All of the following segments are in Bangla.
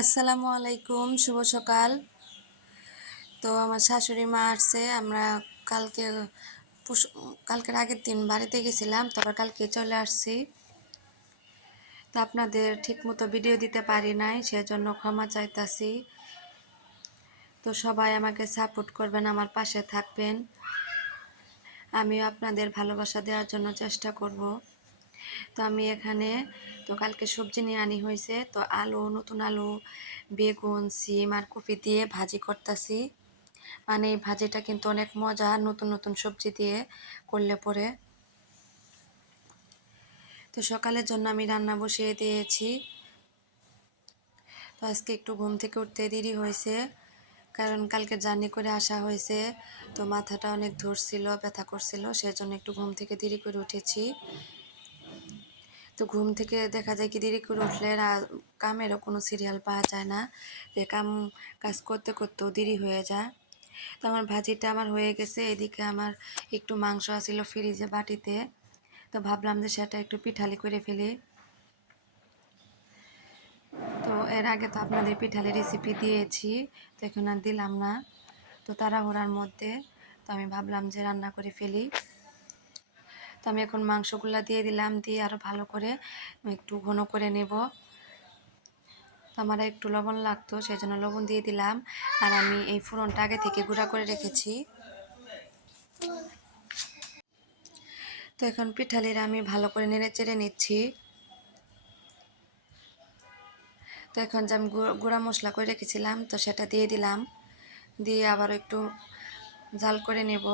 আসসালামু আলাইকুম, শুভ সকাল। তো আমার শাশুড়ি মা আসছে। আমরা কালকে কালকের আগের দিন বাড়িতে গেছিলাম, তারপর কালকে চলে আসছি। তো আপনাদের ঠিকমতো ভিডিও দিতে পারি নাই, সেজন্য ক্ষমা চাইতাছি। তো সবাই আমাকে সাপোর্ট করবেন, আমার পাশে থাকবেন। আমিও আপনাদের ভালোবাসা দেওয়ার জন্য চেষ্টা করব। তো আমি এখানে কালকে সবজি নিয়ে আনি হয়েছে। তো আলু, নতুন আলু, বেগুন, সিম আর কপি দিয়ে ভাজি করতেছি। মানে এই ভাজিটা কিন্তু অনেক মজা, নতুন নতুন সবজি দিয়ে করলে পরে। তো সকালের জন্য আমি রান্না বসিয়ে দিয়েছি। তো আজকে একটু ঘুম থেকে উঠতে দেরি হয়েছে, কারণ কালকে জার্নি করে আসা হয়েছে। তো মাথাটা অনেক ধরছিল, ব্যথা করছিল, সেজন্য একটু ঘুম থেকে দেরি করে উঠেছি। তো ঘুম থেকে দেখা যায় কি দেরি করে উঠলে কামেরও কোনো সিরিয়াল পাওয়া যায় না, যে কাজ করতে করতেও দেরি হয়ে যায়। তো আমার ভাজিটা হয়ে গেছে। এদিকে আমার একটু মাংস আছিল ফ্রিজে বাটিতে, তো ভাবলাম যে সেটা একটু পিঠালি করে ফেলি। তো এর আগে তো আপনাদের পিঠালি রেসিপি দিয়েছি, তো এখন আর দিলাম না। তো তাড়াহুড়ার মধ্যে তো আমি ভাবলাম যে রান্না করে ফেলি। তো আমি এখন মাংসগুলো দিয়ে দিলাম, দিয়ে আরও ভালো করে একটু ঘন করে নেব। তো আমার একটু লবণ লাগতো, সেই জন্য লবণ দিয়ে দিলাম। আর আমি এই ফোড়নটা আগে থেকে গুঁড়া করে রেখেছি। তো এখন পিঠালিরা আমি ভালো করে নেড়ে চেড়ে নিচ্ছি। তো এখন যে আমি গুঁড়া মশলা করে রেখেছিলাম, তো সেটা দিয়ে দিলাম, দিয়ে আবার একটু জাল করে নেব।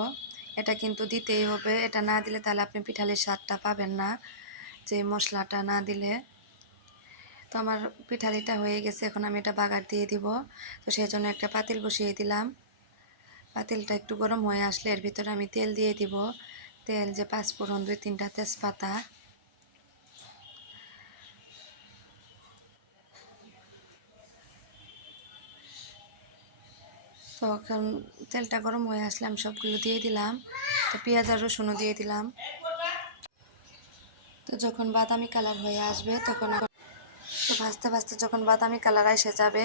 এটা কিন্তু দিতেই হবে, এটা না দিলে তাহলে আপনি পিঠালির স্বাদটা পাবেন না, যে মশলাটা না দিলে। তো আমার পিঠালিটা হয়ে গেছে, এখন আমি এটা বাগার দিয়ে দিব। তো সেই জন্য একটা পাতিল বসিয়ে দিলাম। পাতিলটা একটু গরম হয়ে আসলে এর ভিতরে আমি তেল দিয়ে দিব। তেল, যে পাঁচফোড়ন, 2-3টা তেজপাতা। তো এখন তেলটা গরম হয়ে আসলে আমি সবগুলো দিয়ে দিলাম। তো পেঁয়াজ আর রসুনও দিয়ে দিলাম। তো যখন বাদামি কালার হয়ে আসবে তখন তো ভাজতে ভাজতে যখন বাদামি কালার এসে যাবে,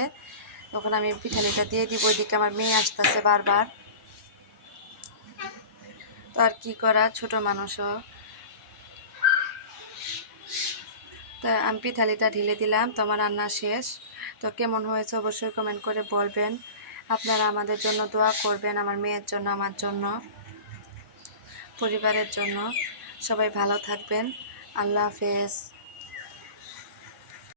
তখন আমি পিঠালিটা দিয়ে দিব। ওইদিকে আমার মেয়ে আসতেছে বারবার। তো আর কি করা, ছোট মানুষও। তো আমি পিঠালিটা ঢেলে দিলাম। তো আমার রান্না শেষ। তো কেমন হয়েছে অবশ্যই কমেন্ট করে বলবেন। আপনারা আমাদের জন্য দোয়া করবেন, আমার মেয়ের জন্য, আমার জন্য, পরিবারের জন্য। সবাই ভালো থাকবেন। আল্লাহ হাফেজ।